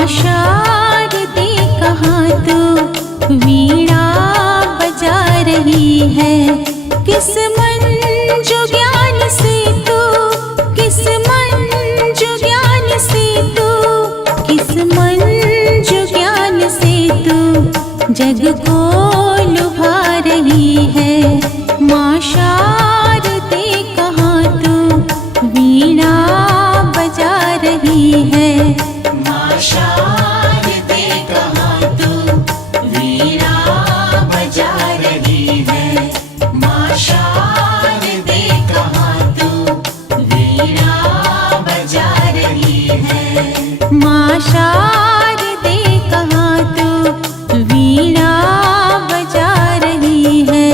माँ शारदे कहाँ तू वीणा बजा रही है। किस मन जो ज्ञान से तू, किस मन जो ज्ञान से तू, किस मन जो ज्ञान से तू जग को लुभा रही है। माँ शारदे कहाँ तू वीणा बजा रही है। माँ शारदे कहाँ तू वीणा बजा रही है। माँ शारदे कहाँ तू वीणा बजा रही है। माँ शारदे कहाँ तू वीणा बजा रही है।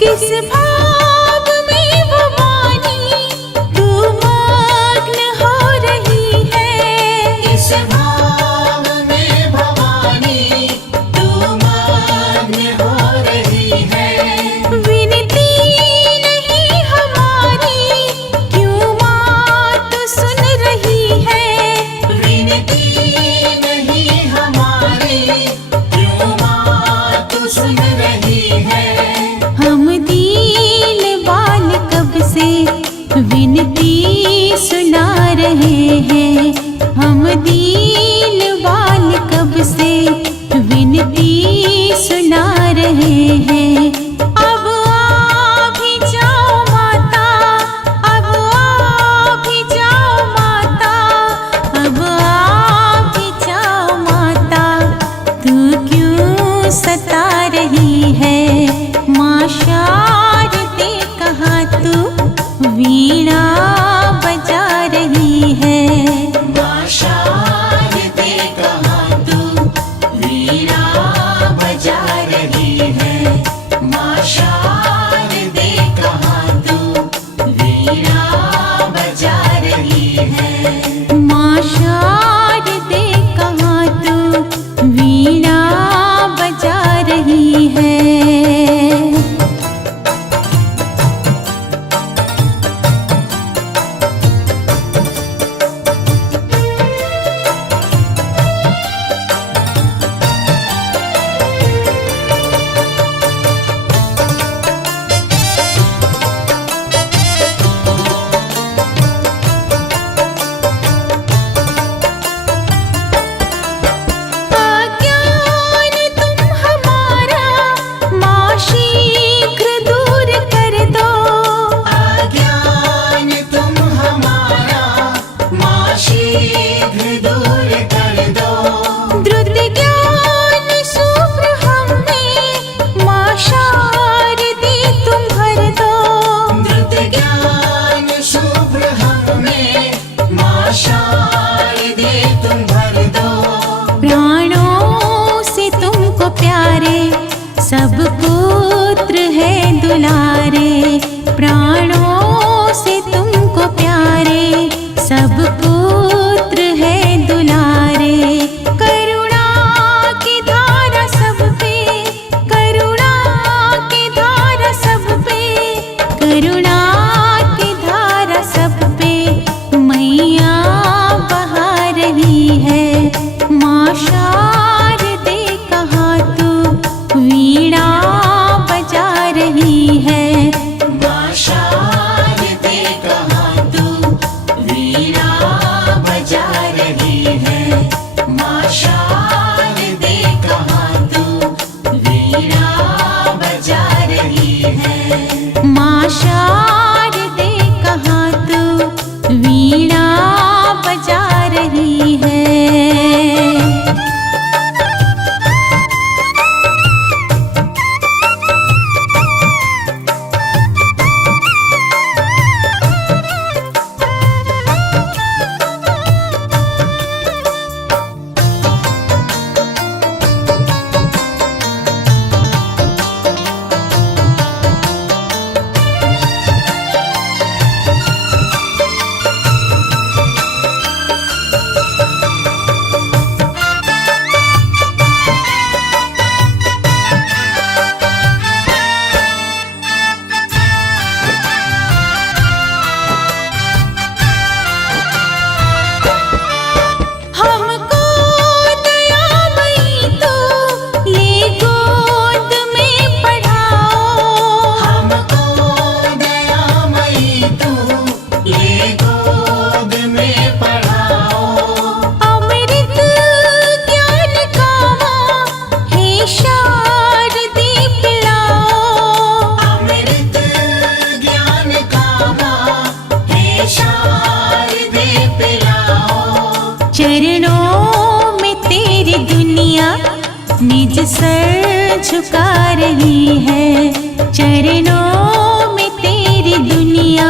किस भाव में भवानी तू मग्न हो रही है। किस भाव में भवानी तू मग्न हो रही है। विनती नहीं हमारी क्यों माँ तू सुन रही है। विनती नहीं हमारी क्यों माँ तू सुन रही है। हम दीन बाल कब से विनती सुना रहे हैं। हम दीन बाल कब से विनती सुना रहे हैं। अब आ भी जाओ माता, अब आ भी जाओ माता, अब आ भी जाओ माता, तू क्यों सता रही है। माँ शारदे कहाँ तू वीणा बजा रही है। माँ शारदे कहाँ तू वीणा बजा रही है। माँ शारदे कहाँ तू वीणा बजा रही है। माँ शारदे कहाँ तू वीणा बजा रही है। अज्ञान तुम हमारा माँ शीघ्र दूर कर दो। अज्ञान तुम हमारा माँ शीघ्र दूर कर दो। द्रुत ज्ञान शुभ्र हमें माँ शारदे तुम भर दो। द्रुत ज्ञान शुभ्र हमें माँ शारदे तुम भर दो। प्राणों से तुमको प्यारे सब पुत्र है दुलारे। प्राणों से तुमको प्यारे सब पुत्र है दुलारे। करुणा की धारा सब पे, करुणा की धारा सब पे, करुणा की धारा सब पे मैया बहा रही है। माँ शारदे कहाँ तू वीणा चरणों में तेरी दुनिया निज सर झुका रही है। चरणों में तेरी दुनिया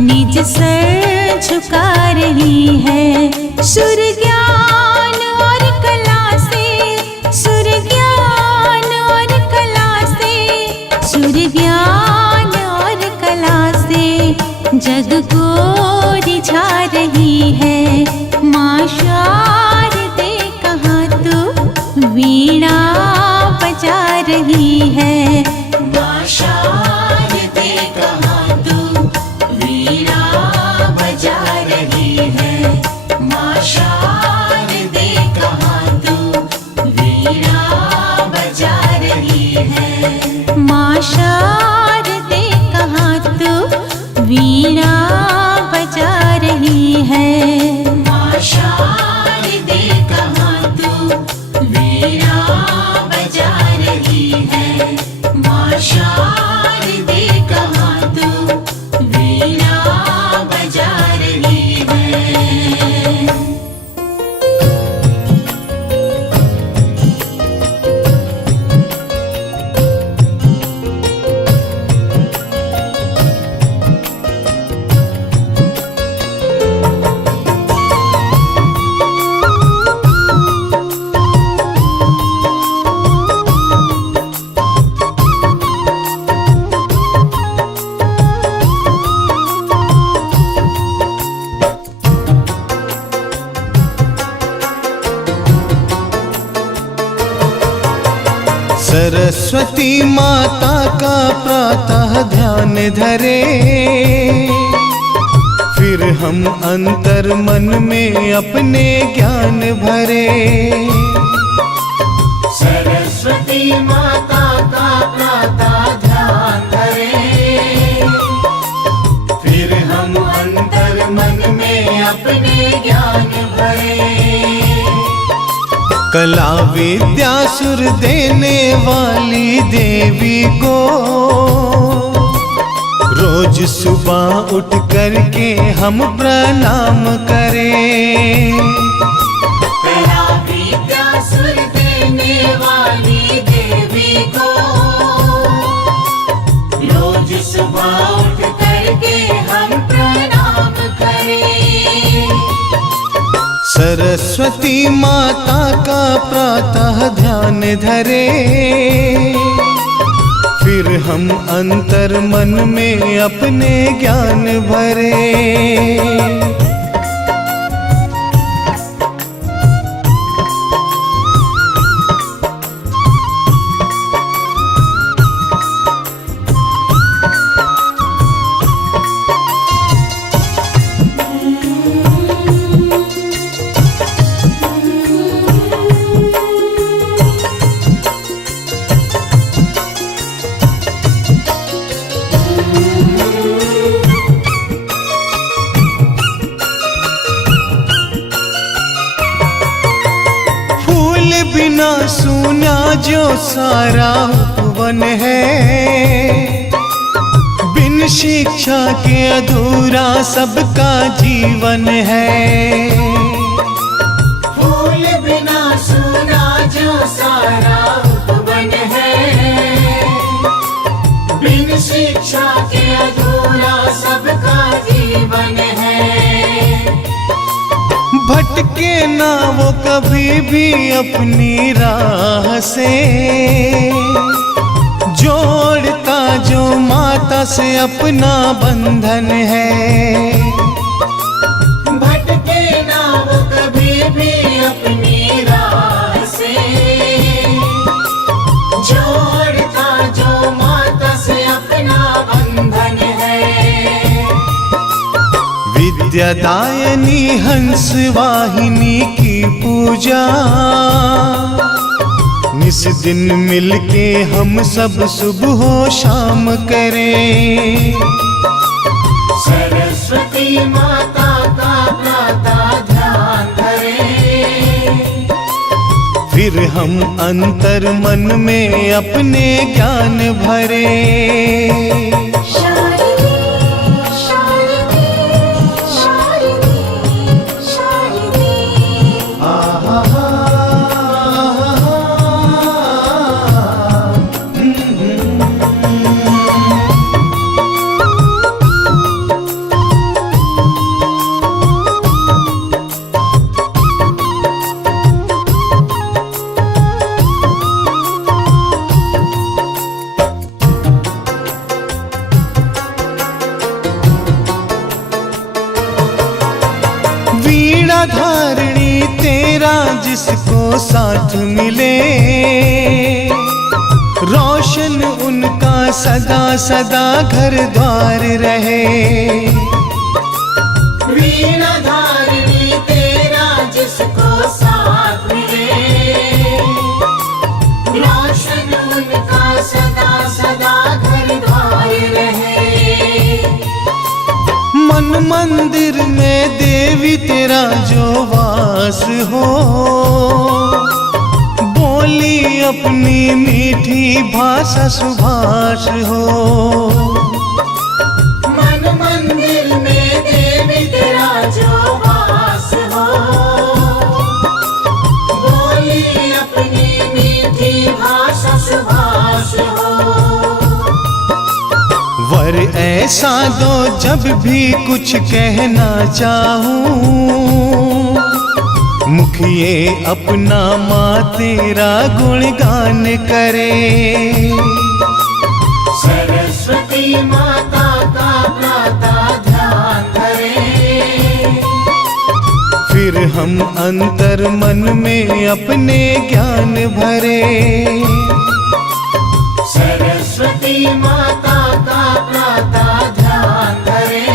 निज सर झुका रही है। सुर ज्ञान और कला से, सुर ज्ञान और कला से, सुर ज्ञान और कला से जग को रिझा रही है। माँ शारदे कहाँ तू वीणा बजा रही है। माँ शारदे कहाँ तू वीणा बजा रही है। माँ शारदे कहाँ तू वीणा बजा रही है। माँ शारदे कहाँ तू वीणा बजा रही है। माँ शारदे कहाँ तू वीणा बजा रही है। माँ शारदे कहाँ तू वीणा बजा रही है। सरस्वती माता का प्रातः ध्यान धरे, फिर हम अंतर मन में अपने ज्ञान भरे। सरस्वती माता का प्रातः ध्यान धरे, फिर हम अंतर मन में अपने ज्ञान भरे। कला विद्या सुर देने वाली देवी को रोज सुबह उठ करके हम प्रणाम करें। कला विद्या सुर देने वाली देवी को रोज सुबह उठ करके हम प्रणाम करें। सरस्वती माता का प्रातः ध्यान धरे, फिर हम अंतर मन में अपने ज्ञान भरे। बिना सूना जो सारा उपवन है, बिन शिक्षा के अधूरा सबका जीवन है। फूल बिना सूना जो सारा उपवन है, बिन शिक्षा के अधूरा सबका जीवन है। भटके ना वो कभी भी अपनी राह से, जोड़ता जो माता से अपना बंधन है। भटके ना वो कभी भी अपनी राह से, जोड़ता जो माता से अपना बंधन है। विद्यादायनी हंस वाहिनी की पूजा निस दिन मिलके हम सब सुबह शाम करें। सरस्वती माता का प्रातः ध्यान धरे, फिर हम अंतर मन में अपने ज्ञान भरे। शारदे शारदे शारदे शारदे वीणा धारणी तेरा जिसको साथ मिले, रोशन उनका सदा सदा घर द्वार रहे। वीणा धारणी तेरा जिसको साथ मिले, रोशन उनका सदा सदा घर द्वार रहे। मन मंदिर में देवी तेरा जो वास हो, बोली अपनी मीठी भाषा सुभाष हो। मन मंदिर में देवी तेरा जो वास हो, बोली अपनी मीठी भाषा सुभाष हो। वर ऐसा दो जब भी कुछ कहना चाहूं, मुखिए अपना माँ तेरा गुणगान करे। सरस्वती माता का प्रातः ध्यान धरे, फिर हम अंतर मन में अपने ज्ञान भरे। सरस्वती माता का प्रातः ध्यान धरे,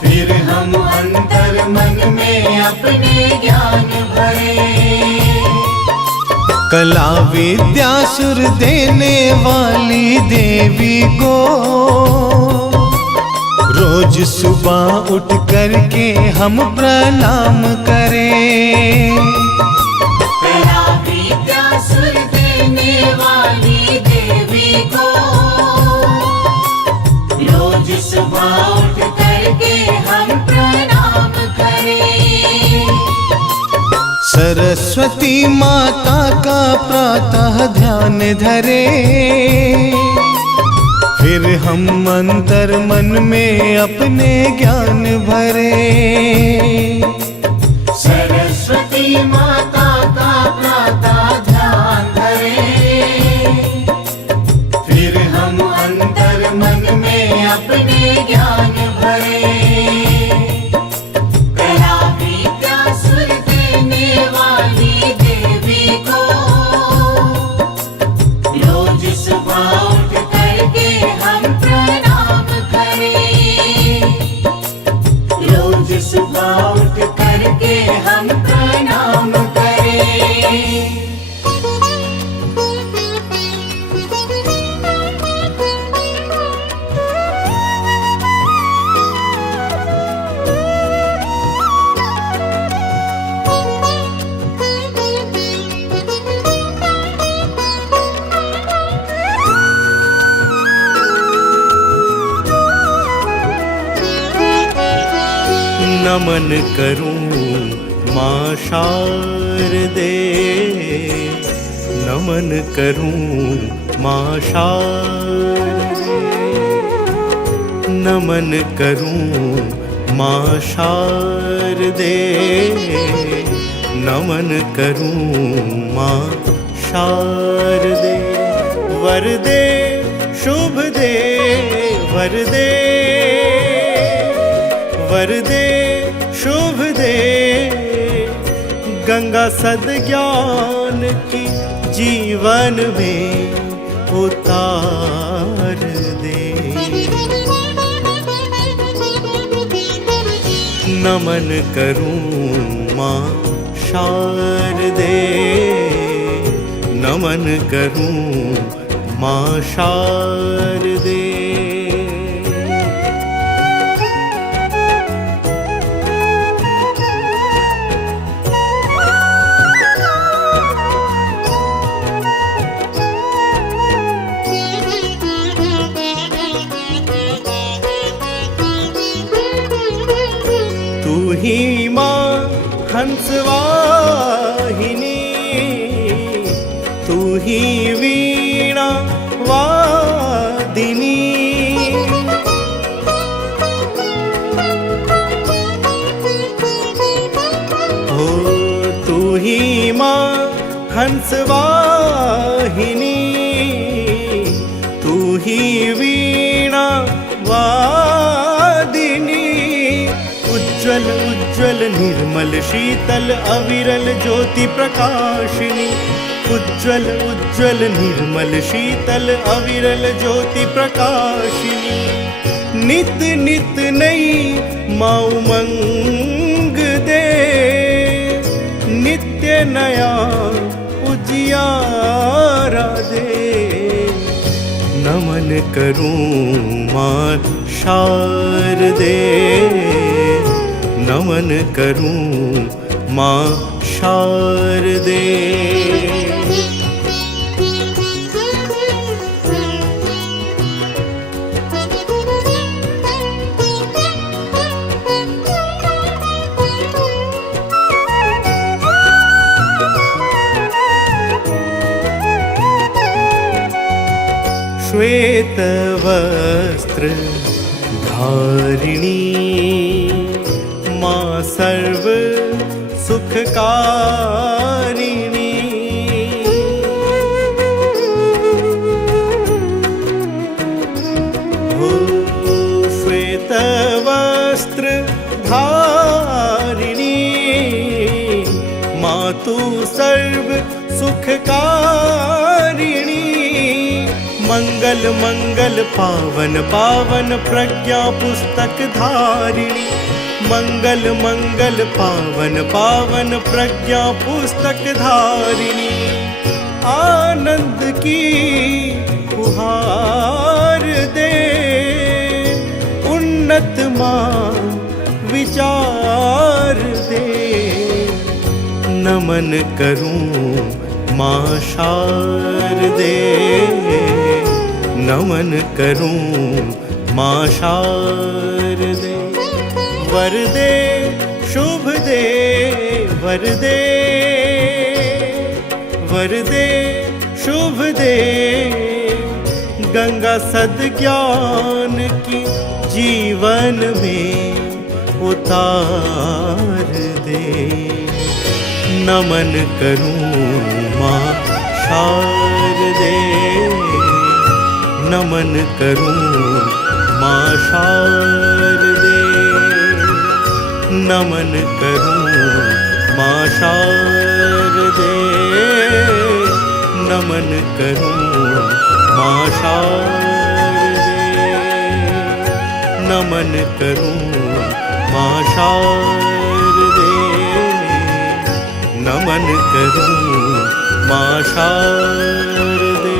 फिर हम अंतर मन में अपने ज्ञान भरे। कला विद्या सुर देने वाली देवी को, रोज सुबह उठ करके हम प्रणाम करें। कला विद्या सुर देने वाली देवी को, रोज सुबह उठ करके हम प्रणाम करें। सरस्वती माता का प्रातः ध्यान धरे, फिर हम अंतर मन में अपने ज्ञान भरे। सरस्वती माता का प्रातः ध्यान धरे, फिर हम अंतर मन में अपने ज्ञान भरे। कला विद्या सुर देने वाली देवी को, रोज सुबह उठ करके हम प्रणाम करें। रोज सुबह उठ करके हम प्रणाम करें। नमन करूं माँ शारदे, नमन करूं माँ शारदे, नमन करूं माँ शारदे, नमन करूं माँ शारदे। वरदे शुभ दे, वरदे वरदे शुभ दे, गंगा सद ज्ञान की जीवन में उतार दे। नमन करूं माँ शारदे, नमन करूं माँ शारदे। तू ही माँ हंसवाहिनी, तू ही वीणा वादिनी। हो तू ही माँ हंसवाहिनी, तू ही वीणा वादिनी। उज्ज्वल उज्ज्वल निर्मल शीतल अविरल ज्योति प्रकाशिनी, उज्ज्वल उज्ज्वल निर्मल शीतल अविरल ज्योति प्रकाशिनी। नित नित नई माँ उमंग दे, नित्य नया उजियारा दे। नमन करूं माँ शारदे, नमन करूं माँ शारदे। श्वेत वस्त्र धारिणी माँ सर्व सुखकारिणी, हो श्वेत वस्त्र धारिणी माँ तू सर्व सुखकारिणी। मंगल मंगल पावन पावन प्रज्ञा पुस्तक धारिणी, मंगल मंगल पावन पावन प्रज्ञा पुस्तक धारिणी। आनंद की फुहार दे, उन्नत माँ विचार दे। नमन करूं माँ शारदे, नमन करूं माँ शारदे। वर दे शुभ दे, वर दे, वर दे शुभ दे। गंगा सद्ज्ञान की जीवन में उतार दे। नमन करूं माँ शारदे, नमन करूं माँ शारदे, नमन करूं माँ शारदे, नमन करूं माँ शारदे, नमन करूं माँ शारदे, नमन करूं माँ शारदे।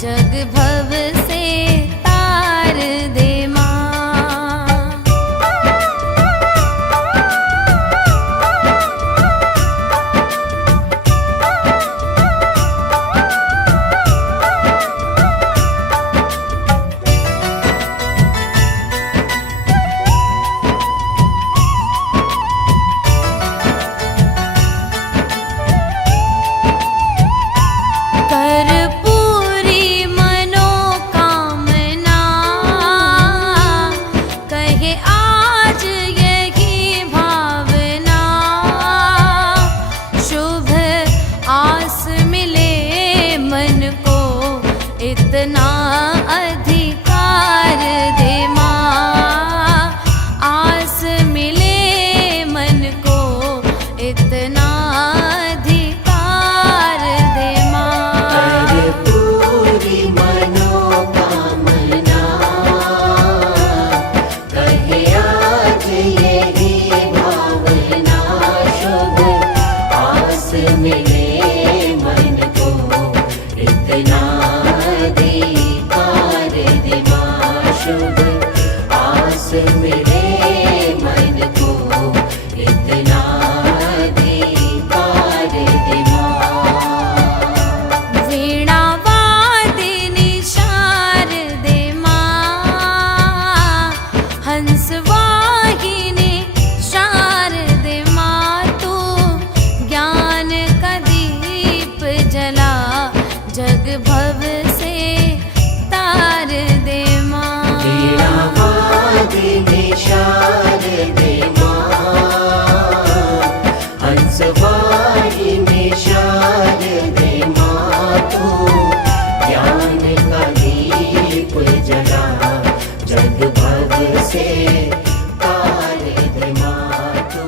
जग भव से तार दे माँ। कर्पूरी मनोकामना कहे आज यही भावना। शुभ आस मिले मन को इतना अधिकार दे माँ। आस मिले मन को इतना अधिकार दे माँ। पूरी मनोकामना कहे आज यही भावना। शुभ आस मिले मन को इतना अधिकार दे माँ। शुभ आस मिले मन को इतना अधिकार दे माँ। वीणा वादिनी शारदे माँ। हंस वाहिनी शारदे माँ। तू ज्ञान का दीप जला जग भव से तार दे माँ। वीणा वादिनी शारदे माँ। हंस वाहिनी शारदे माँ। तू ज्ञान का दीप जला जग भव से तार दे माँ। तू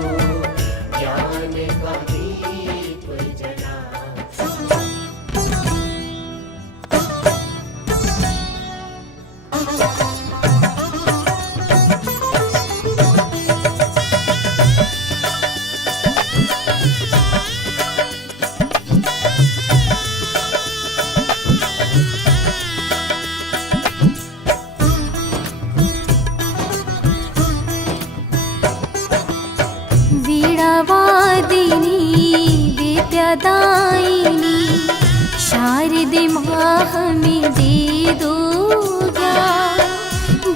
ज्ञान का दीप जला। वीणावादिनी विद्यादायिनी शारदे माँ हमें दे दो ज्ञान।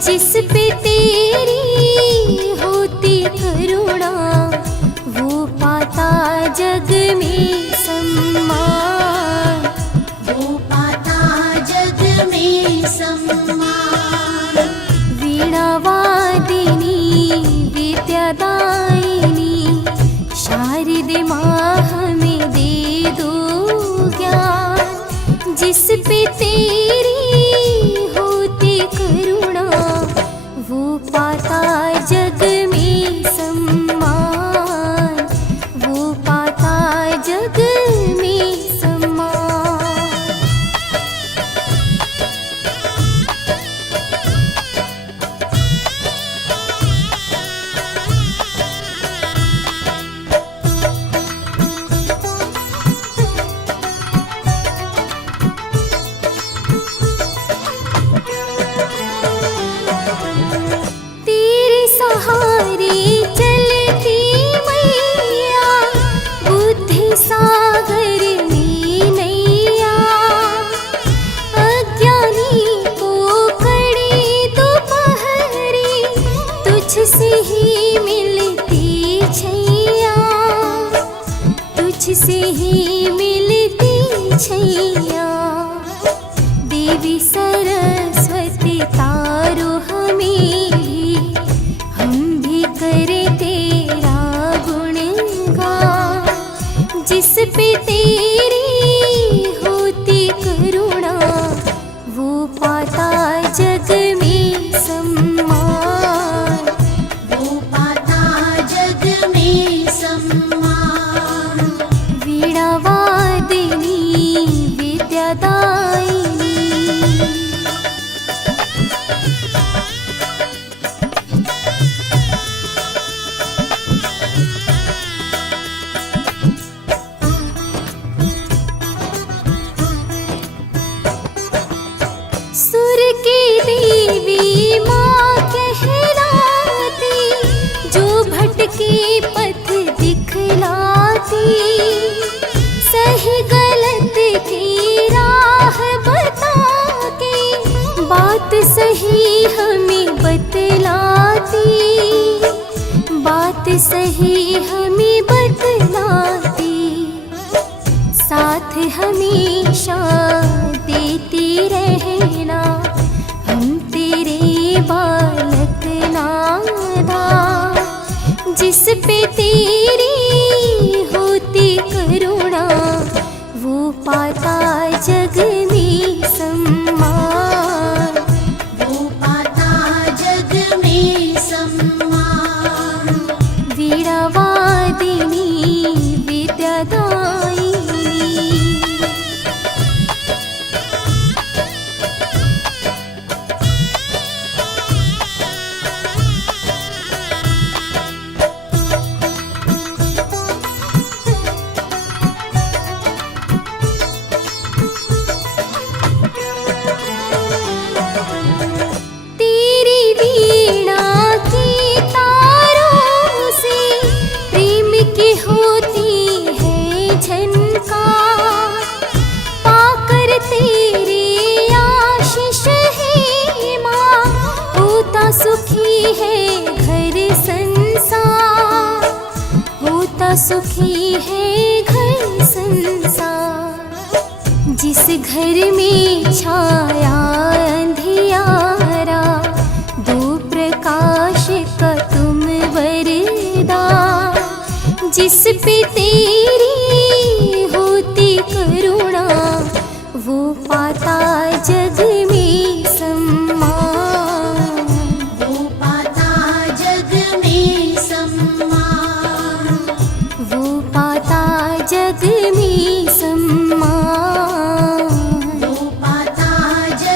जिस पे तेरी होती करुणा वो पाता जग में सम्मान। वो पाता जग में सम्मान। वीणावादिनी विद्यादायिनी शारदे माँ हमें दे दो ज्ञान। जिस पे तेरी होती करुणा वो पाता जग में सम्मान। वो पाता जग में सम्मान। तेरे सहारे चलती मैया बुद्धि सागर में नैया। अज्ञानी को कड़ी दोपहरी तुझसे ही मिलती छैया। तुझसे ही मिलती छैया। देवी सरस्वती तारो हमें हम भी करे तेरा गुणगान। जिस पे तेरी होती करुणा वो पाता जग में सम्मान। वो पाता जग में सम्मान। वीणावादिनी विद्यादायिनी सही गलत की राह बता के बात सही हमें बतलाती, बात सही हमें बतलाती, साथ हमेशा देती रहना, हम तेरे बालक नादा। जिस पे तेरी होती करुणा वो पाता जग में सम्मान, वो पाता जग में सम्मान। वीणा वादिनी विद्यादायिनी। तेरी वीणा के तारों से प्रेम की होती है झनकार, पाकर तेरे आशीष है माँ, होता सुखी है घर संसार, होता सुखी है घर संसार। जिस घर में छाया अंधियारा, दो प्रकाश का तुम वरदान। जिस पे तेरी होती करुणा वो पाता जग में सम्मान, वो पाता जग में सम्मान। वो पाता जग में सम्मान। वो पाता जग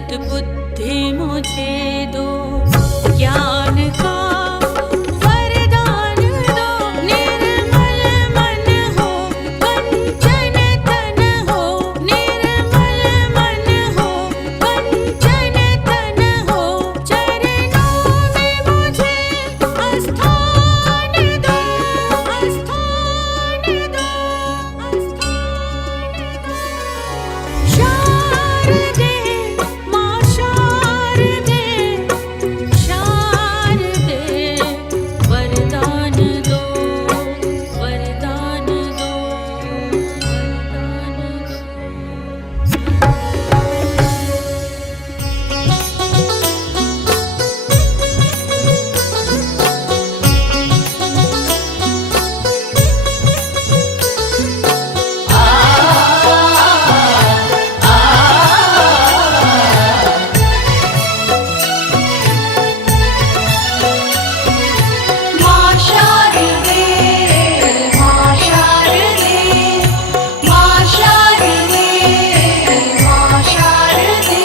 सद्बुद्धि मुझे दो, ज्ञान का वरदान दो। निर्मल मन हो, कंचन तन हो, निर्मल मन हो, कंचन तन हो। चरणों में मुझे स्थान दो, स्थान दो, स्थान दो। शारदे माँ शारदे, शारदे वरदान दो, वरदान दो, वरदान माँ शारदे, माँ शारदे, माँ शारदे, माँ शारदे।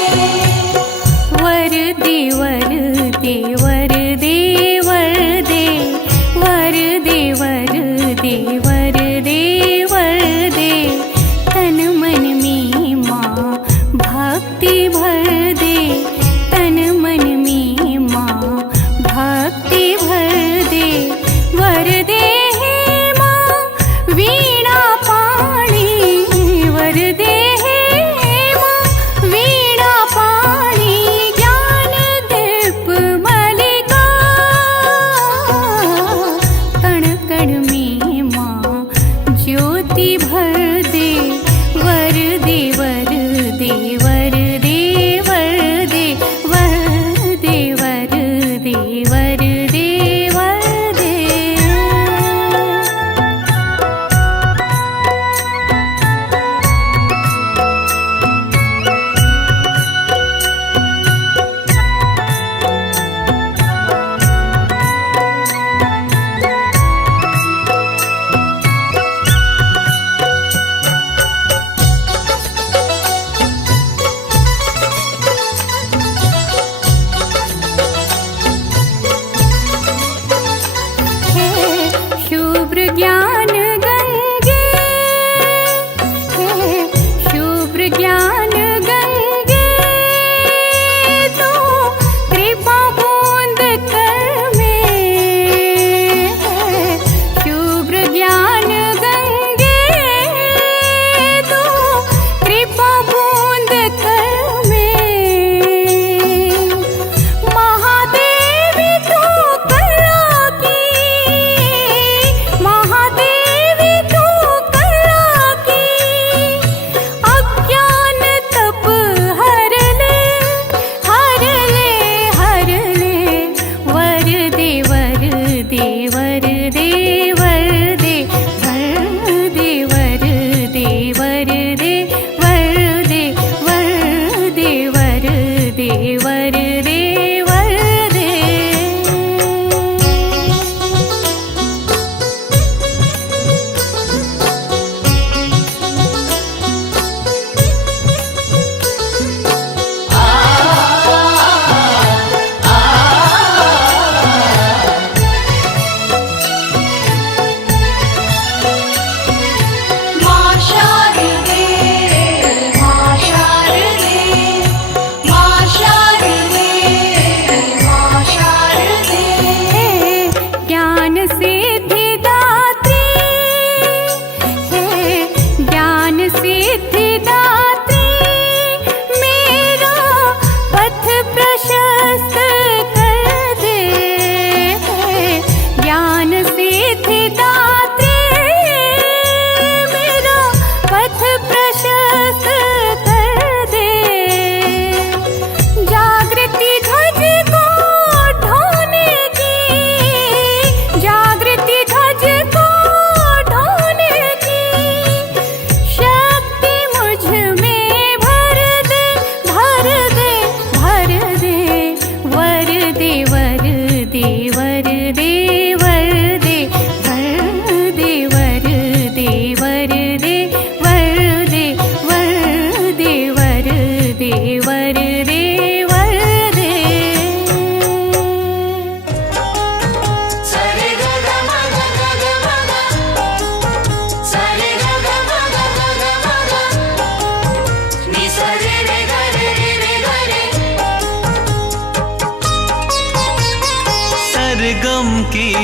वरदे वरदे वरदे वरदे, वरदे वरदे वरदे वरदे। तन मन में माँ भक्ति भर दे, तन मन में माँ भक्ति भर दे। वरदे हे माँ वीणा पाणी, वरदे हे माँ वीणा पाणी। ज्ञान दीप मलिका, कण कण में माँ ज्योति भर दे। वरदे वरदे वरदे वरदे, वरदे वरदे वरदे वरदे। हे शुभ्र ज्ञान गंगे, हे शुभ्र ज्ञान गंगे। तो कृपा बूंद कर में, शुभ्र ज्ञान गंगे। तो कृपा बूंद कर में। महादेवी तो कला की, महादेवी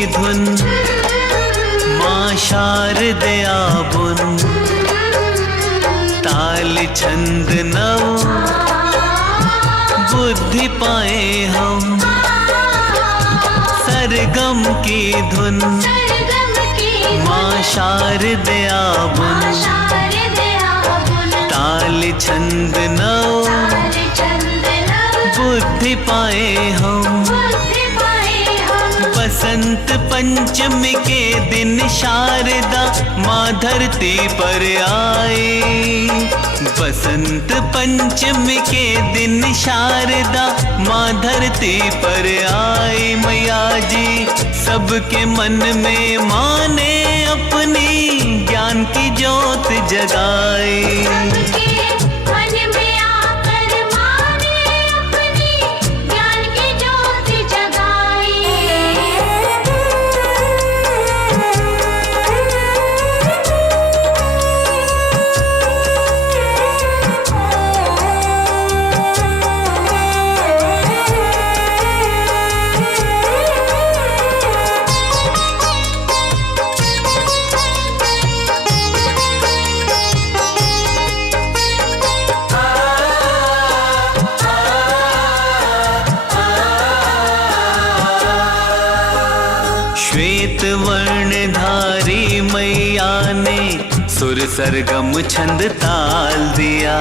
धुन माँ शारदे आबुन ताल छंद नव बुद्धि पाए हम सरगम की धुन माँ शारदे आबुन ताल छंद नव बुद्धि पाए हम बसंत पंचमी के दिन शारदा माँ धरती पर आए। बसंत पंचमी के दिन शारदा माँ धरती पर आए। मैया जी सबके मन में माँ ने अपनी ज्ञान की ज्योत जगाए। श्वेत वर्णधारी मैया ने सुर सरगम छंद ताल दिया।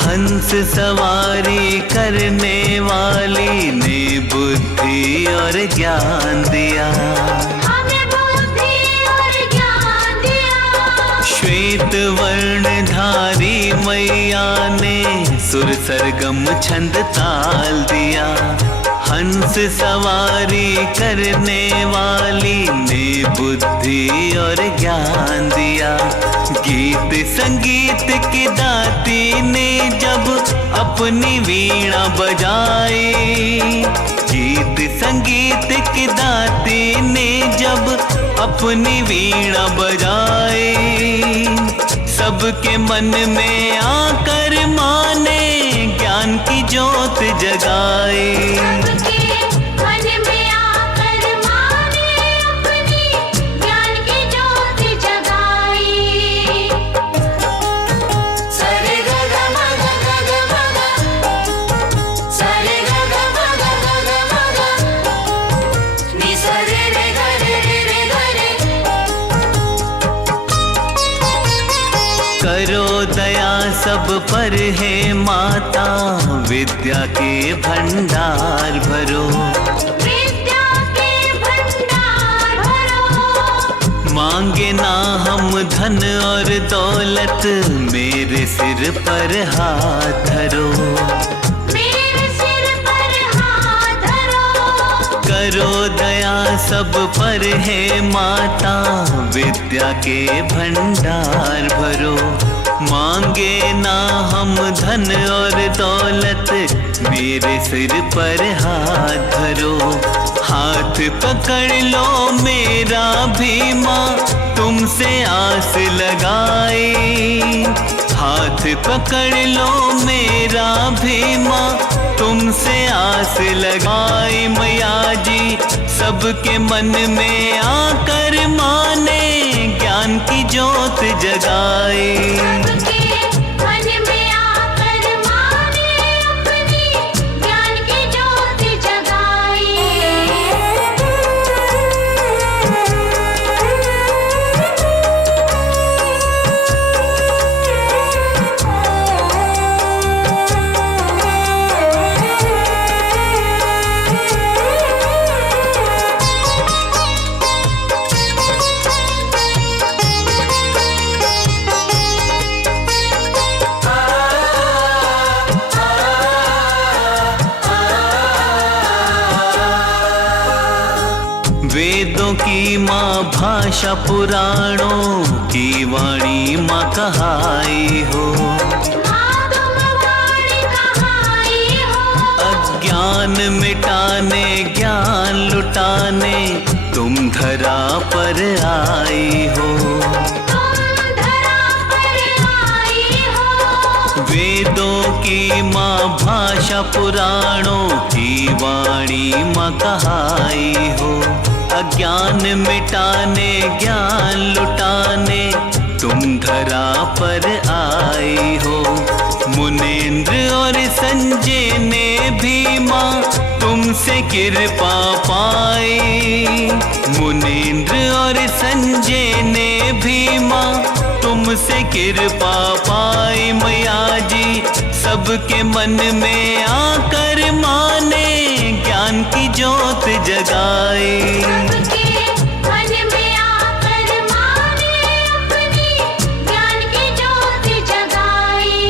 हंस सवारी करने वाली ने बुद्धि और ज्ञान दिया। श्वेत वर्णधारी मैया ने सुर सरगम छंद ताल दिया। हंस सवारी करने वाली ने बुद्धि और ज्ञान दिया। गीत संगीत की दाती ने जब अपनी वीणा बजाई। गीत संगीत की दाती ने जब अपनी वीणा बजाई। सबके मन में आकर माँ ने ज्ञान की ज्योत जगाई। करो दया सब पर है माता, विद्या के भंडार भरो। विद्या के भंडार भरो। मांगे ना हम धन और दौलत, मेरे सिर पर हाथ धरो। मेरे सिर पर हाथ धरो। करो दया सब पर है माता, विद्या के भंडार भरो। मांगे ना हम धन और दौलत, मेरे सिर पर हाथ धरो। हाथ पकड़ लो मेरा भी माँ, तुमसे आस लगाए। हाथ पकड़ लो मेरा भी माँ, तुमसे आस लगाए। मैया जी सबके मन में आकर माँ ने ज्ञान की ज्योत जगाए। वेदों की माँ भाषा, पुराणों की वाणी माँ कहाई हो। अज्ञान मिटाने ज्ञान लुटाने तुम धरा पर आई हो। वेदों की माँ भाषा, भाषा पुराणों की वाणी माँ कहाई हो। अज्ञान मिटाने ज्ञान लुटाने तुम धरा पर आई हो। मुनेन्द्र और संजय ने भी माँ तुमसे कृपा पाई। मुनेन्द्र और संजय ने भी माँ तुमसे कृपा पाई। मैया जी सबके मन में आकर माँ ने ज्ञान की ज्योत जगाई। सबके मन में आकर माँ ने अपनी ज्ञान की ज्योत जगाई।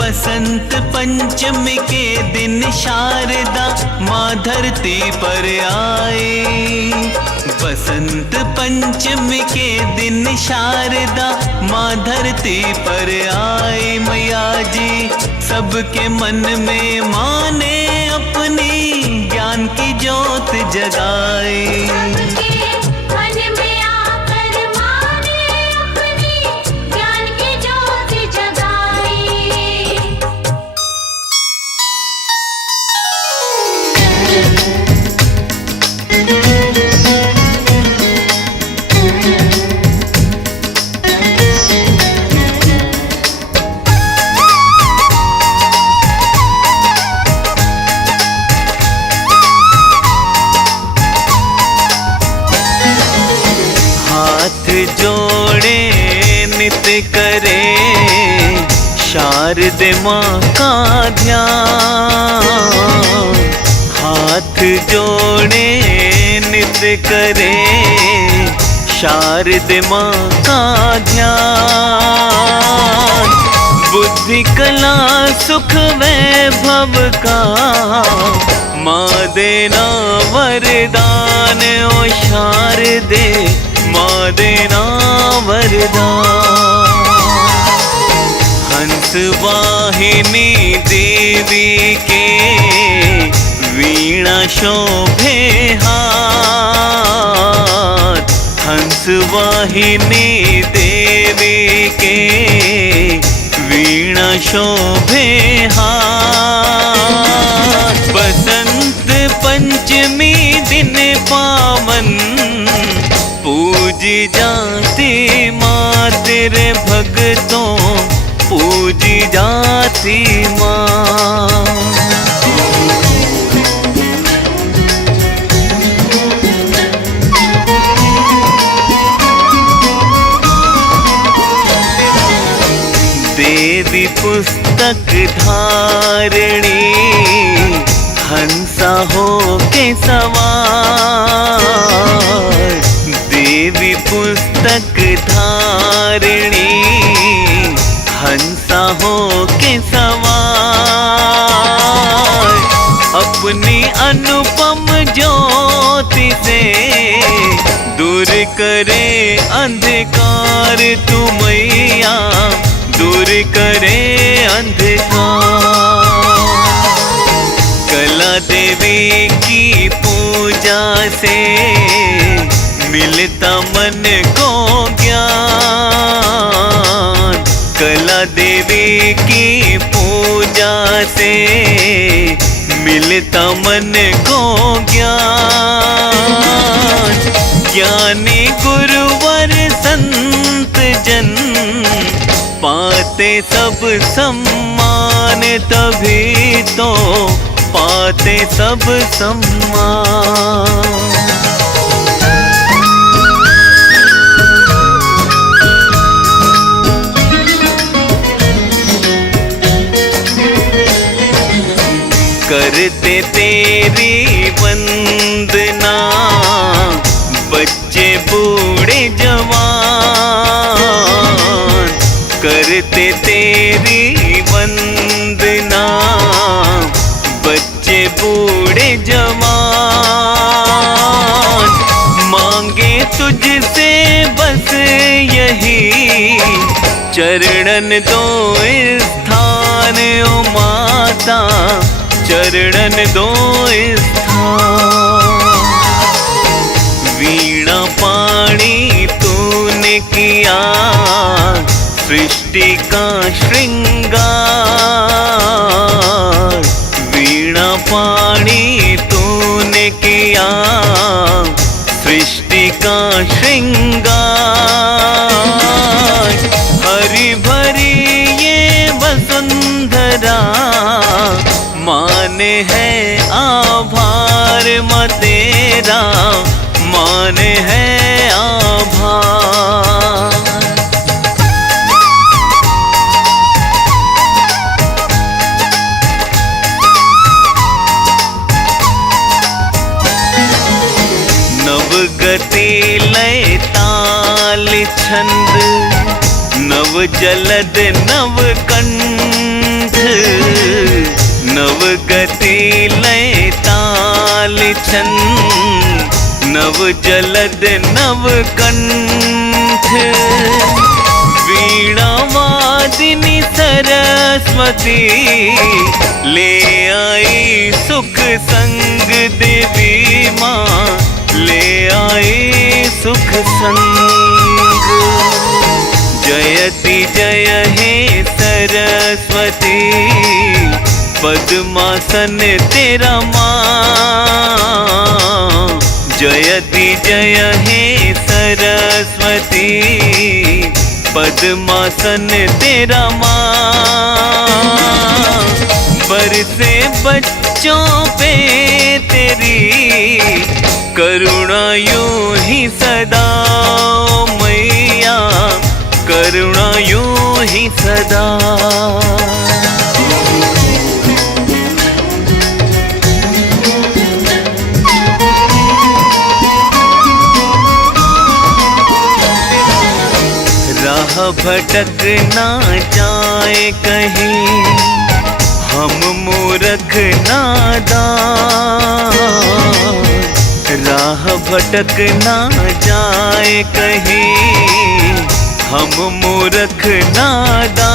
बसंत पंचमी के दिन शारदा माँ धरती पर आई। बसंत पंचमी के दिन शारदा माँ धरती पर आई। मैया जी सबके मन में माँ ने अपनी ज्ञान की ज्योत जगाई। सबके मन में आकर माँ ने अपनी ज्ञान की ज्योत जगाई। हाथ जोड़े नित करे शारदे माँ का ध्यान। हाथ जोड़े नित करे शारदे माँ का ध्यान। बुद्धि कला सुख वैभव का माँ देना वरदान। ओ शारदे माँ देना वरदान। हंस वाहिनी देवी के वीणा शोभे हाथ। हंस वाहिनी देवी के वीणा शोभे हाथ। बसंत पंचमी दिन पावन पूज जाती माँ तेरे भक्तों पूज जाती माँ। देवी पुस्तक धारणी हंसा हो के सवार। देवी पुस्तक धारणी हंसा हो के सवार। अपनी अनुपम ज्योति से दूर करे अंधकार तू मैया दूर करे अंधकार। कला देवी की पूजा से मिलता मन को ज्ञान। कला देवी की पूजा से मिलता मन को ज्ञान। ज्ञानी गुरुवर संत जन पाते सब सम्मान तभी तो पाते सब सम्मान। करते तेरी वंदना बच्चे बूढ़े जवान। करते तेरी वंदना बच्चे बूढ़े जवान। मांगे तुझसे बस यही चरणन दो स्थान ओ माता चरणन दो स्थान। वीणा पाणी तूने किया सृष्टि का श्रृंगार। मैया सृष्टि का श्रृंगार। हरी भरी ये वसुंधरा माने है आभार माँ तेरा, माने है आभार। नवगति लय ताल छंद, नव जलद नव कंठ। नवगति लय ताल छंद, नव जलद नव कंठ। वीणा वादिनी सरस्वती ले आई सुख संग देवी माँ, ले आई सुख संग। जयति जय हे सरस्वती, पद्मासन तेरा माँ। जयति जय हे सरस्वती, पद्मासन तेरा माँ। बरसे बच्चों पे तेरी करुणा यूं ही सदा मैया, करुणा यूं ही सदा। राह भटक ना जाए कहीं हम मूर्ख नादान। राह भटक ना जाए कहीं हम मूर्ख नादान।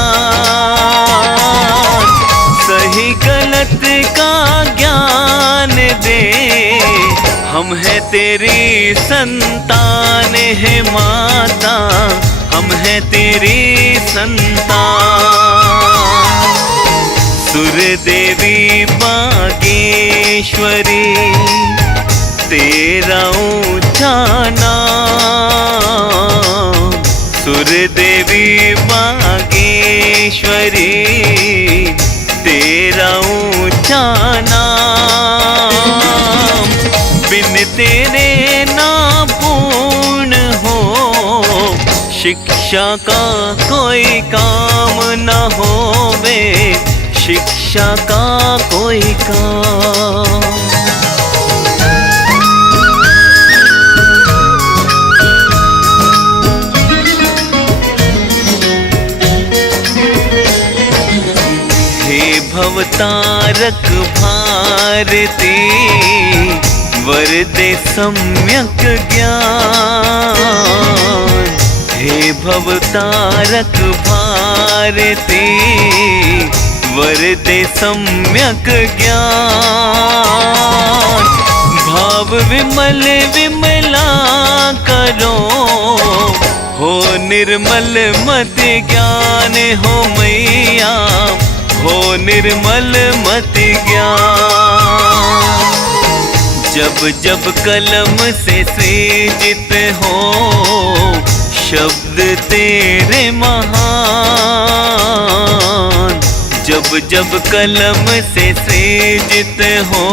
सही गलत का ज्ञान दे, हम है तेरी संतान है माता, हम है तेरी संतान। सुर देवी बागेश्वरी तेरा ऊंचा नाम। सुर देवी बागेश्वरी तेरा ऊंचा नाम। बिन तेरे ना पूर्ण हो शिक्षा का कोई काम न होवे, शिक्षा का कोई काम। हे भवतारक भारती, वरदे सम्यक ज्ञान। हे भवतारक भारती, वरदे सम्यक ज्ञान। भाव विमल विमला करो, हो निर्मल मति ज्ञान हो मैया, हो निर्मल मति ज्ञान। जब जब कलम से सृजित हो शब्द तेरे महान। जब जब कलम से सृजित हो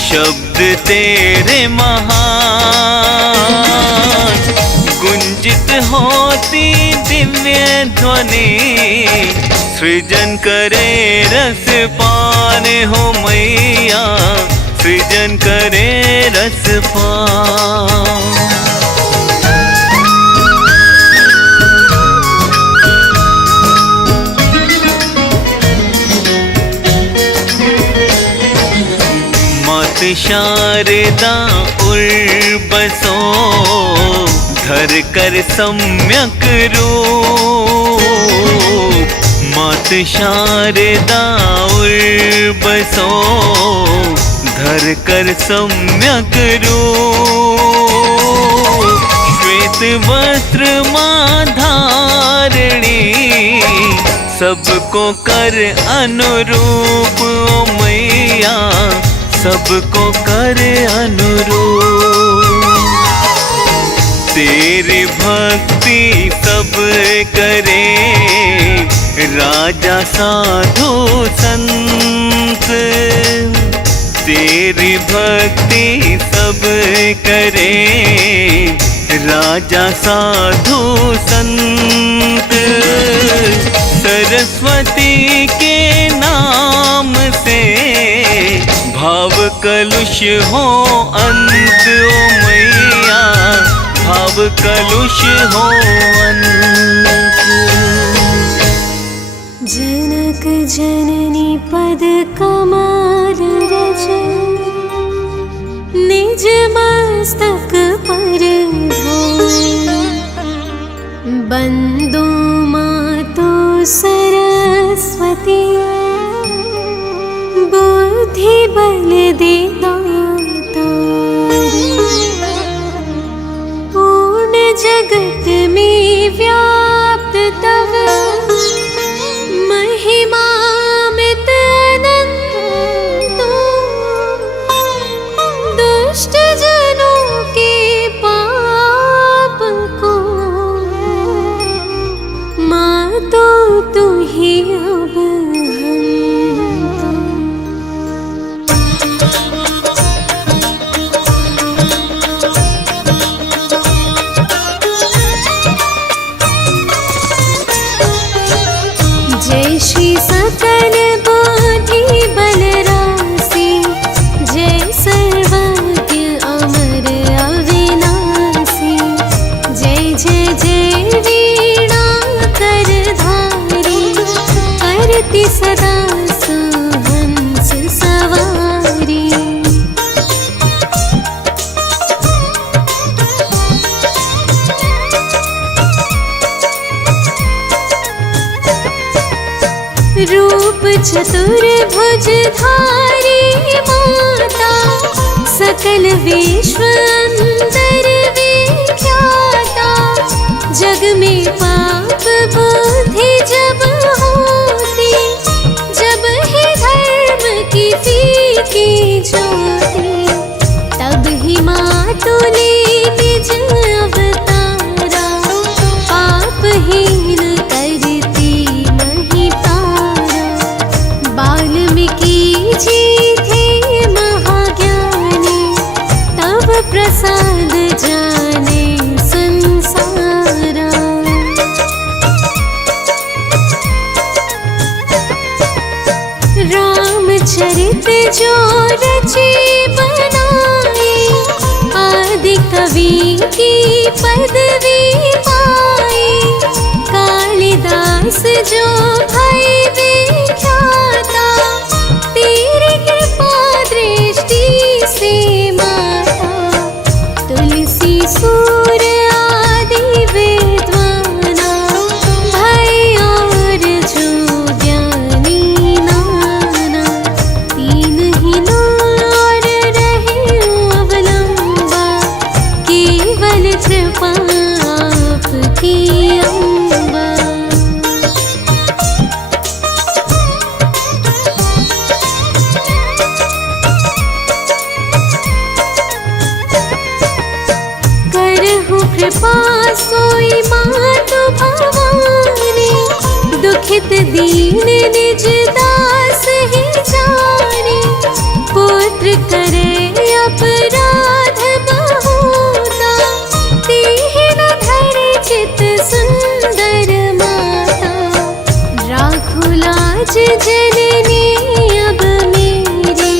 शब्द तेरे महान। गुंजित होती दिव्य ध्वनि, सृजन करे रस पान हो मैया, सृजन करे रस पान। मात शारदा उर्बसो, धर कर सम्यक रूप। मात शारदा उर्बसो, धर कर सम्यक रूप। श्वेत वस्त्र मां धारणी, सबको कर अनुरूप ओ मैया, सबको करे अनुरूप। तेरी भक्ति सब करे, राजा साधु संत। तेरी भक्ति सब करे, राजा साधु संत। सरस्वती के नाम से भाव कलुष हो अंत। ओ मैया भाव कलुष हो अंत। जनक जननी पद कमल रचन, निज मस्तक पर धोई। बंदो मातो सरस्वती, बुद्धि बल दे दाता। पूर्ण जगत में व्याप्त तव महिमा मित अनंत। दुष्ट जनों के पाप को मातो तू ही अब जय श्री सकल बुद्धि बल राशि, जय सर्वज्ञ अमर अविनाशी। जय जय जय वीणा कर धारी, करती सदा सुहंस सवारी। रूप चतुर्भुज धारी माता, सकल विश्व अंदर विख्याता। जग में पाप बुद्धि जब होती, जब ही धर्म की फीकी ज्योति। तब ही मातु ने निज अवतारा, पापहीन करती नहीं तारा। वाल्मीकि जी थे महाज्ञानी, तब प्रसाद जाने संसारा। रामचरित जो रचे बनाए, आदि कवि की पदवी पाए। कालिदास जो भय विख्याता, तेरी कृपा दृष्टि से माता। तुलसी सूर आदि विद्वाना, भय और जो ज्ञानी नाना। तीन ही और रहे अवलंबा, केवल कृपा आपकी अम्बा। करहु कृपा सोई मातु भवानी, दुखित दीन निज दास ही जानी। पुत्र करे अपराध बहुता, तेहि न धरे चित सुंदर माता। राखु लाज जननी अब मेरी,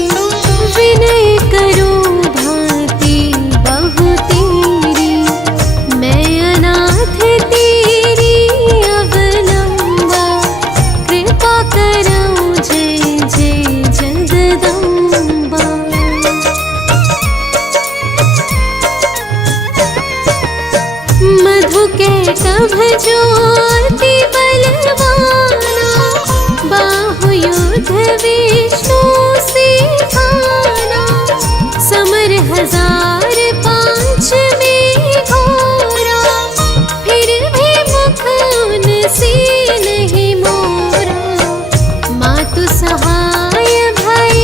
विनय करो भांति बहु तेरी। मैं अनाथ तेरी अवलंबा, कृपा करो जय जय जगदम्बा। मधु के टभ जो अति बलवाना, बाहु युद्ध विष्णु सिखाना। समर 1005 में घोरा, फिर भी मुख उनसे नहीं मोरा। मातु सहाय भई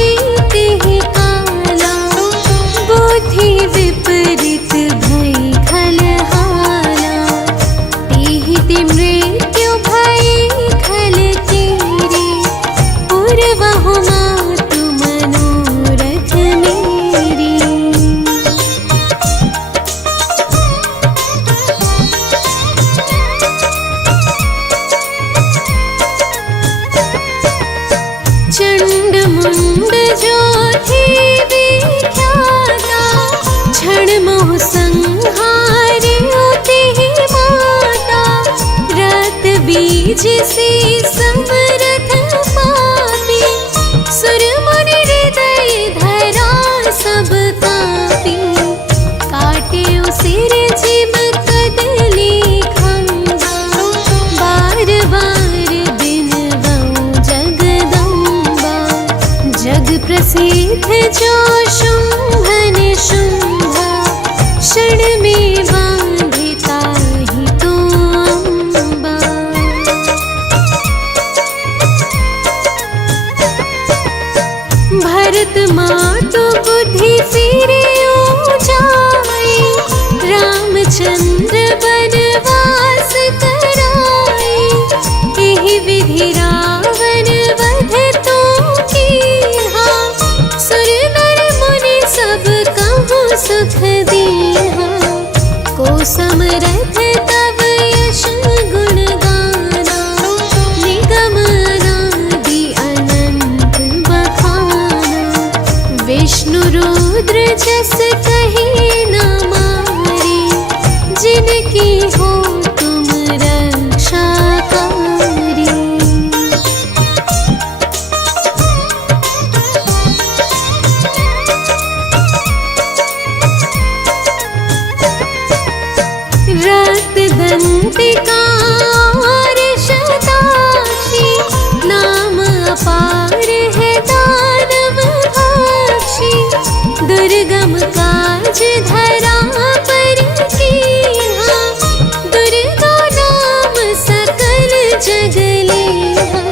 तिहि काल, निज से समरथ पापी, सुर मुनि हृदय धरा सब कापी। काटे सिर जिम कदली खंबा, बार बार बिनवऊं जगदम्बा। जग प्रसिद्ध जो शुंभन शुंभा, क्षण में बांधिता ही तो अम्बा। भरत मातु बुद्धि फिरे जाए, रामचंद्र वनवास कराए। एहि विधि रावण वध तो कीन्हा, सुर नर मुनि सब कहूँ सुख दीन्हा। को समरथ तब यश गुण गाना, निगम अनादि अनंत बखाना। विष्णु रुद्र जस कही न मारे, जिनकी हो तुम रक्षाकारी। रक्त दंतिका और शताक्षी, नाम अपार है दानव भाक्षी। दुर्गम काज धरा पर कीन्हा, दुर्गा नाम सकल जग लीन्हा।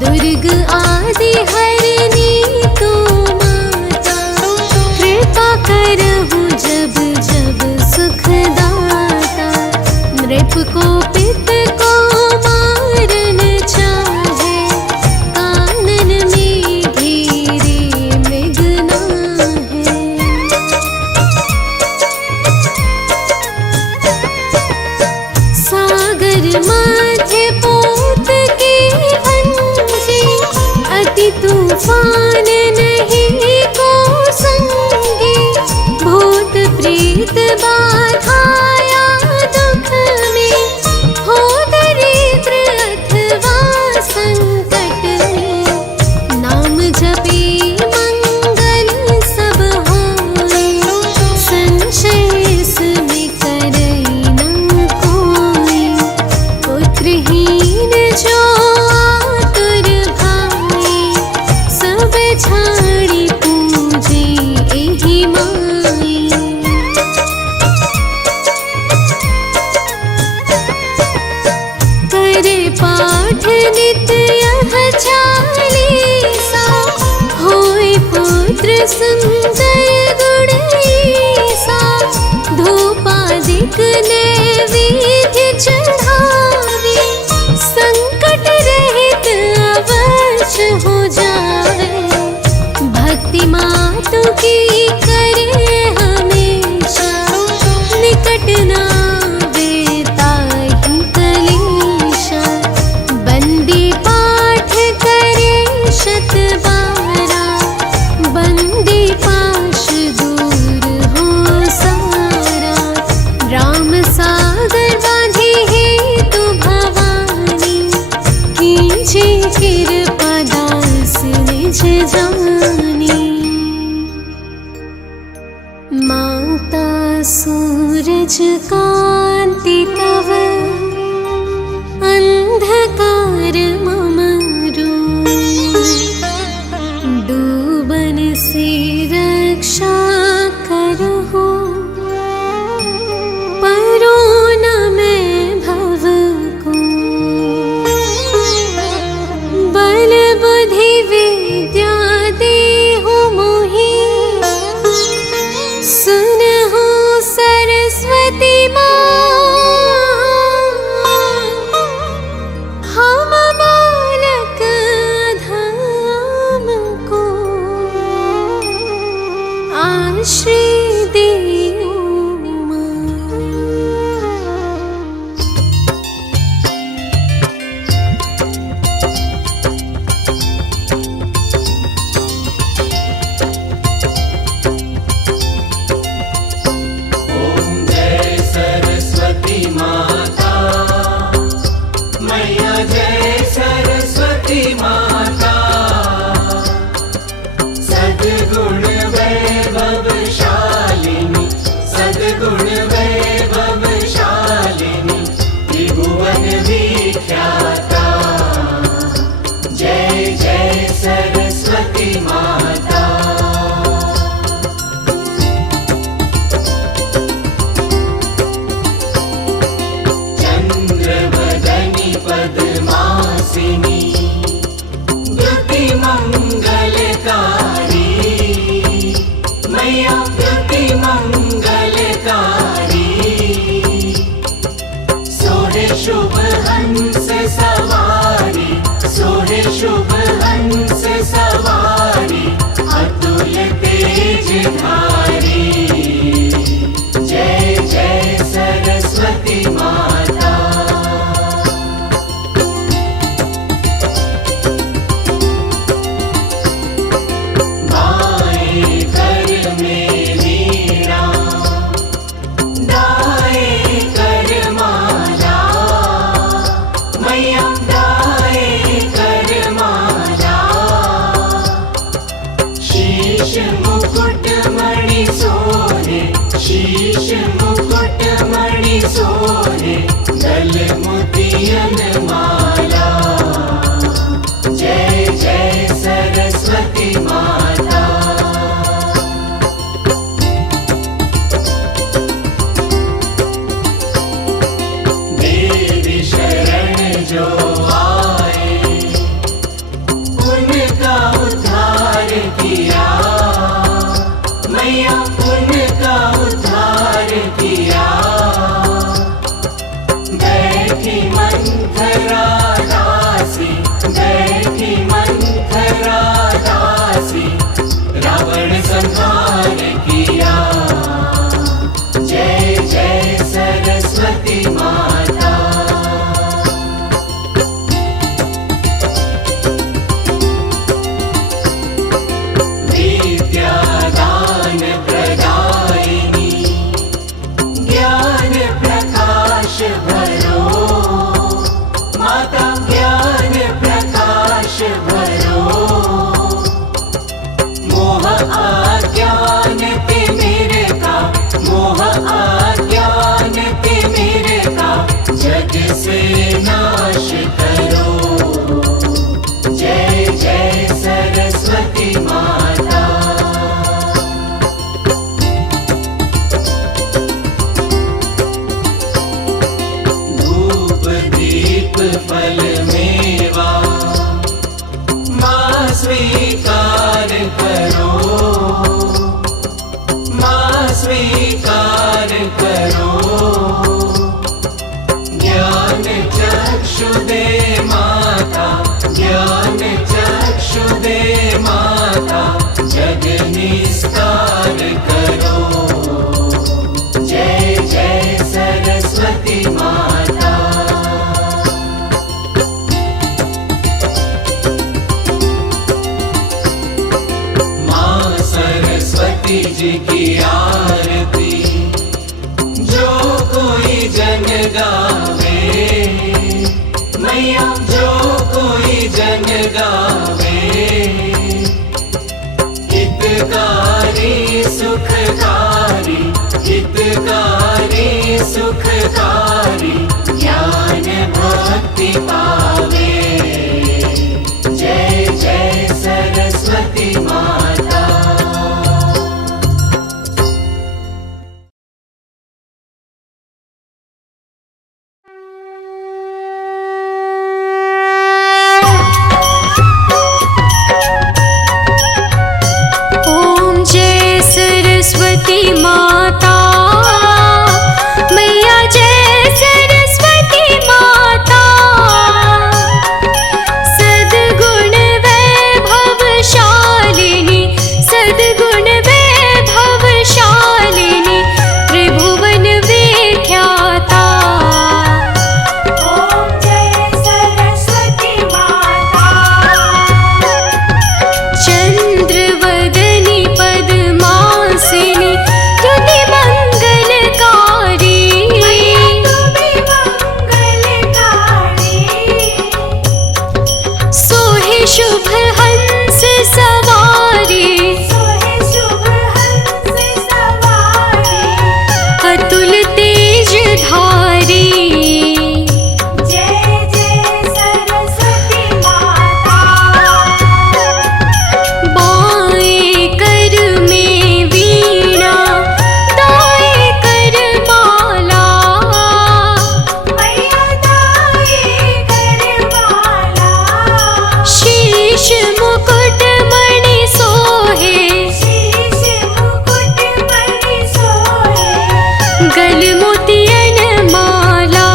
दुर्ग आदि हरनी तो माता, कृपा करहु जब जब सुख दाता। नृप को पित को मारन चाहे, कानन में धीरे मृग नाहे। सागर मध्य पोत के भंजे, अति तूफान नहीं को संगे। भूत प्रेत बाधाया दुख में, हो दरिद्र अथवा संकट में। नाम जपे मंगल सब होए, संशय इसमें करई न कोई। पुत्रहीन जो आतुर भाई, सब छाड़ी पूजे एहि माई। करे पाठ नित्य यह चालीसा, होय पुत्र सुंदर गुण ईसा। धूपादिक नैवेद्य चढ़ावे, संकट रहित अवश्य हो जाए। भक्ति मातु की करे हमेशा, निकट ना वेता ही कलेशा। बंदी पाठ करे शत बारा, बंदी पाश दूर हो सारा। राम सागर बांधी हेतु भवानी, कीजे कृपा दास निज जानी। माता सूरज कांति तव, अंधकार मम रूप। डूबन से रक्षा करहो, परो न मैं भव को। बल बुद्धि विद्या देहु मोहि, सुनहु सरस्वती माँ। हम बालक धाम को, आश्रय देऊ माँ। ओम जय सरस्वती माता, मैया मैया द्युति मंगलकारी। सोहे शुभ हंस सवारी, सोहे शुभ हंस सवारी, अतुल तेज धारी। जय जय सरस्वती माता। बाएं कर में वीणा, दाएं कर माला, मैया दाएं कर माला। शीश मुकुट मणि सोहे, शीश मुकुट मणि सोहे, गल मोतियन माला। जय जय सरस्वती माता। देवी शरण जो आए, उनका उद्धार किया, मैया उनका उद्धार किया। बैठी मंथरा दासी, बैठी मंथरा दासी, रावण संहार किया। जय जय सरस्वती माता। विद्या दान प्रदायिनी, ज्ञान प्रकाश भरो, माता ज्ञान प्रकाश भरो। मोह अज्ञान तिमिर का, मोह अज्ञान तिमिर का, जग से नाश करो। जय जय सरस्वती माता। धूप दीप फल मेवा, माँ स्वीकार करो, माँ स्वीकार करो। ज्ञान चक्षु दे माता, ज्ञान चक्षु दे माता, जग निस्तार करो। जय जय सरस्वती माता। माँ सरस्वती जी की आरती, जो कोई जन गावे, मैया जो कोई जन गावे। हितकारी सुखकारी, हितकारी सुखकारी, ज्ञान भक्ति पावे। जय जय सरस्वती माता। ओम जय सरस्वती माता, मैया जय सरस्वती माता। गल मोतियन माला।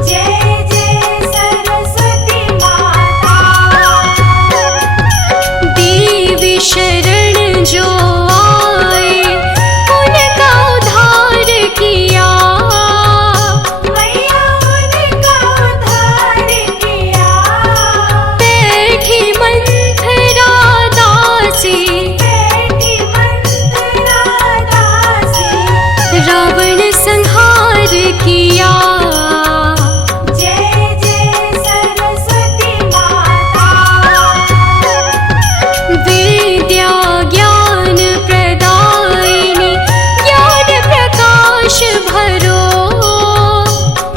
जय जय सरस्वती माता। देवी शरण जो आए उनका उद्धार किया। मैया उनका उद्धार किया। बैठी मंथरा दासी बैठी मंथरा दासी। रावण संहार किया। जय जय सरस्वती माता। विद्या ज्ञान प्रदायिनी ज्ञान प्रकाश भरो।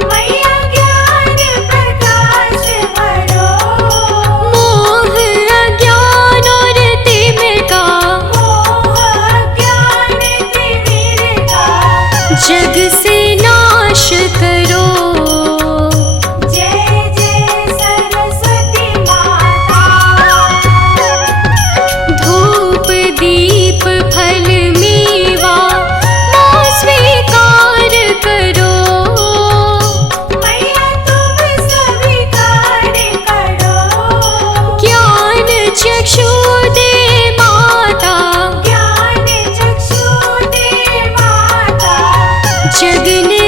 मैया ज्ञान प्रकाश भरो। मोह अज्ञान और तिमिर का मोह अज्ञान तिमिर का जग से नाश करो। जय जय सरस्वती माता। धूप दीप फल मेवा माँ स्वीकार करो। मैया तुम स्वीकार करो। ज्ञान चक्षु दे माता ज्ञान चक्षु दे माता। जगने